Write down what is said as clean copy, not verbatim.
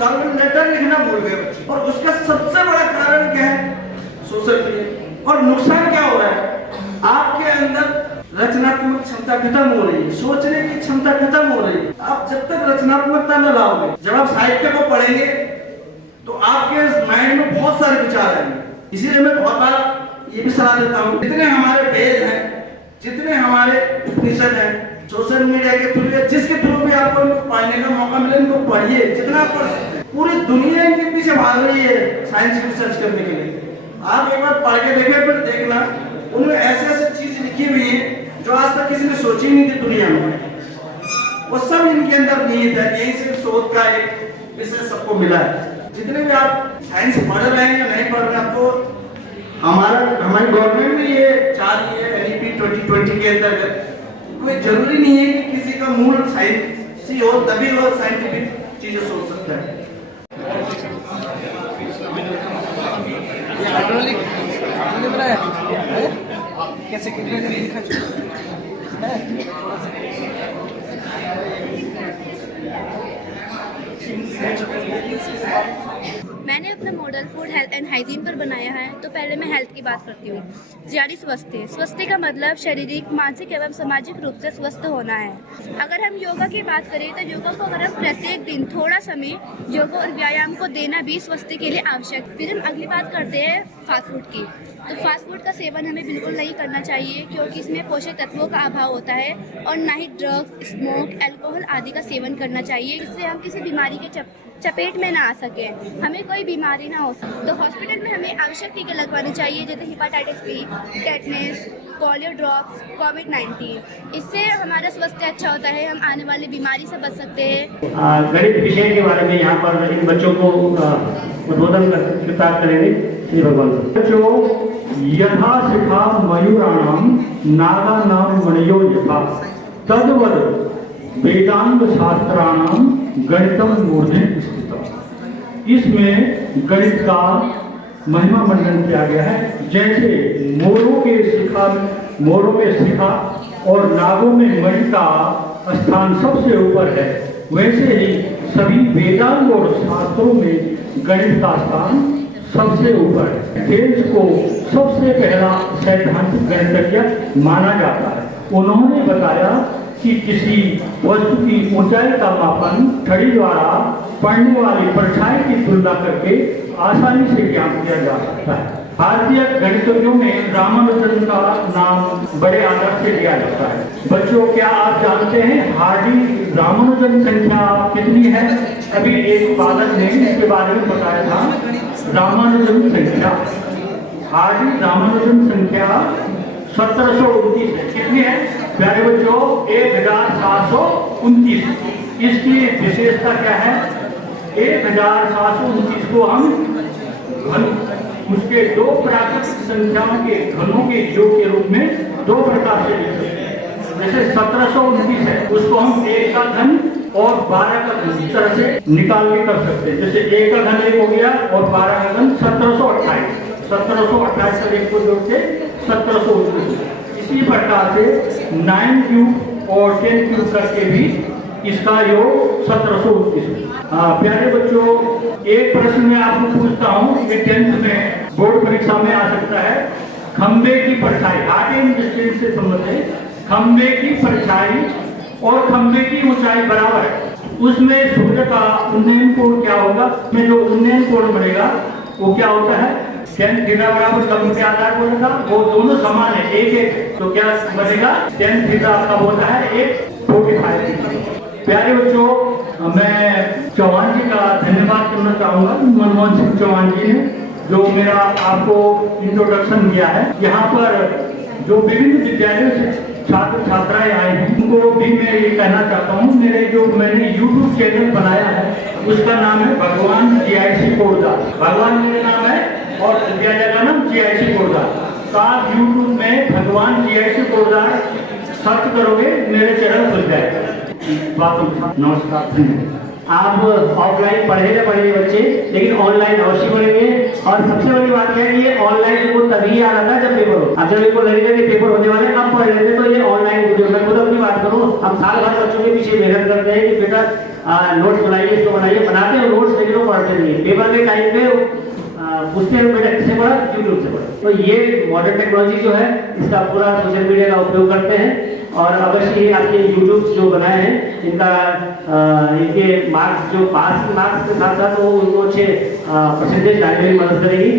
Carbon letter लिखना भूल गए बच्चे। और उसका सबसे बड़ा कारण क्या है? Social media. और नुकसान क्या हो रहा है? आपके अंदर रचनात्मक क्षमता खत्म हो रही है, सोचने की क्षमता खत्म हो रही है। आप जब तक रचनात्मकता न लाओगे, जब आप साहित्य को पढ़ेंगे तो आपके माइंड में बहुत सारे विचार आएंगे। इसीलिए मैं बहुत बार ये भी सलाह देता हूँ, जितने हमारे वेद हैं, जितने हमारे उपनिषद हैं, सोशल मीडिया के थ्रू या जिसके थ्रू भी आपको पढ़ने का मौका मिले इनको पढ़िए, जितना पढ़ सकते हैं। पूरी दुनिया इनके पीछे भाग रही है साइंस रिसर्च करने के लिए। आप एक बार पढ़ के देखें, फिर देखना उनमें ऐसे ऐसे चीज लिखी हुई है जो आज तक किसी ने सोची नहीं थी दुनिया में। वो सब इनके अंदर निहित है। यही से शोध का एक विषय सबको मिला है। जितने भी आप साइंस पढ़ रहे हैं या नहीं पढ़ रहे हैं, आपको हमारी गवर्नमेंट में ये चाह रही है NEP 2020 के अंतर्गत। कोई जरूरी नहीं है कि किसी का मूल साइंस हो तभी वो साइंटिफिक चीजें सोच सकता है। कैसे मैंने अपना model food health and hygiene पर बनाया है। तो पहले मैं हेल्थ की बात करती हूँ। जियाड़ी स्वस्थ्य। स्वस्थ्य का मतलब शारीरिक, मानसिक एवं सामाजिक रूप से स्वस्थ होना है। अगर हम योगा की बात करें तो योगा को अगर हम प्रत्येक दिन थोड़ा समय योगा और व्यायाम को देना भी स्वास्थ्य के लिए आवश्यक। फिर हम अगली बात करते हैं फास्ट फूड की। तो फास्ट फूड का सेवन हमें बिल्कुल नहीं करना चाहिए, क्योंकि इसमें पोषक तत्वों का अभाव होता है। और ना ही ड्रग्स, स्मोक, अल्कोहल आदि का सेवन करना चाहिए, जिससे हम किसी बीमारी के चपेट में ना आ सके, हमें कोई बीमारी ना हो सके। तो हॉस्पिटल में हमें आवश्यक टीके लगवाने चाहिए, जैसे hepatitis B, tetanus, polio drops, कोविड-19। इससे हमारा स्वास्थ्य अच्छा होता है, हम आने वाली बीमारी से बच सकते हैं। गणित विषय के बारे में यहाँ पर इन बच्चों को उद्बोधन करेंगे श्री भगवान। बच्चों, यथा शिखा मयूराणाम नागानाम मणियो यथा तद्वत् वेदांत शास्त्राणाम गणितम मूर्धन्य स्थितम्। इसमें गणित का महिमा मंडन किया गया है। जैसे मोरों में शिखा और नागों में मणि का स्थान सबसे ऊपर है, वैसे ही सभी वेदांत और शास्त्रों में गणित का स्थान सबसे ऊपर है। थेल्स को सबसे पहला सैद्धांतिक गणितज्ञ माना जाता है। उन्होंने बताया कि किसी वस्तु की ऊंचाई का मापन छड़ी द्वारा पड़ने वाली परछाई की तुलना करके आसानी से ज्ञात किया जा सकता है। भारतीय गणितज्ञों में रामानुजन का नाम बड़े आदर से लिया जाता है। बच्चों, क्या आप जानते हैं हार्डी रामानुजन संख्या कितनी है? अभी एक बालक ने इसके बारे में बताया था। रामानुजन संख्या, हार्डी रामानुजन संख्या 1729 है। कितनी है प्यारे बच्चों? 1729। इसकी विशेषता क्या है? 1729 को हम उसके दो प्राकृतिक संख्याओं के घनों के योग के रूप में दो प्रकार से लिख सकते हैं। जैसे 1729 है, उसको हम 1 का घन और 12 का घन इस तरह से निकाल के कर सकते हैं। जैसे 1 का घन 1 हो गया और 12 का घन 1728। 1728 का 1 को जोड़ के 1729। इसी प्रकार से 9 क्यूब और 10 क्यूब करके भी इसका योग 1729। प्यारे बच्चों, एक प्रश्न मैं आपको पूछता हूँ कि 10th में बोर्ड परीक्षा में आ सकता है। खंबे की परछाई, आगे डिस्टेंस से संबंधित खंबे की परछाई और खंबे की ऊंचाई बराबर है, उसमें सूर्य का उन्नयन कोण क्या होगा? में जो उन्नयन कोण बनेगा वो क्या होता है? tan थीटा बराबर लंब के आधार पर होगा, वो दोनों समान है, एक। तो क्या बनेगा? tan थीटा आपका होता है 1/45। प्यारे बच्चों, मैं चौहान जी का धन्यवाद करना चाहूंगा, मनमोहन सिंह चौहान जी ने जो मेरा आपको इंट्रोडक्शन दिया है। यहाँ पर जो विभिन्न विद्यालयों से छात्र छात्राएं आए हैं, उनको भी मैं ये कहना चाहता हूँ, मैंने YouTube चैनल बनाया है, उसका नाम है भगवान GIC कोरदा। भगवान मेरा नाम है और विद्यालय का नाम GIC कोरदा। तो आप YouTube में भगवान GIC कोरदा सर्च करोगे, मेरे चैनल खुल जाएगा। नमस्कार। आप ऑफलाइन पढ़िए बच्चे, लेकिन ऑनलाइन अवश्य पढ़ेंगे। और सबसे बड़ी बात है कि ये ऑनलाइन को तभी आ रहा था जब पेपर हो। अब जब इनको लगेगा कि पेपर होने वाले कब पढ़ रहे थे, तो ये ऑनलाइन मैं खुद अपनी बात करूँ, हम साल भर बच्चों के पीछे मेहनत करते हैं कि बेटा नोट्स बनाइए, इसको बनाइए, बनाते हैं नोट्स, लेकिन पेपर के टाइम पे पूछते हैं बेटा किससे पढ़ा, यूट्यूब से पढ़ा। तो ये मॉडर्न टेक्नोलॉजी जो है इसका पूरा सोशल मीडिया का उपयोग करते हैं और अवश्य ये आपके यूट्यूब जो बनाए हैं इनका इनके मार्क्स जो पास मार्क्स के साथ साथ वो उनको अच्छे परसेंटेज लाने में मदद करेगी।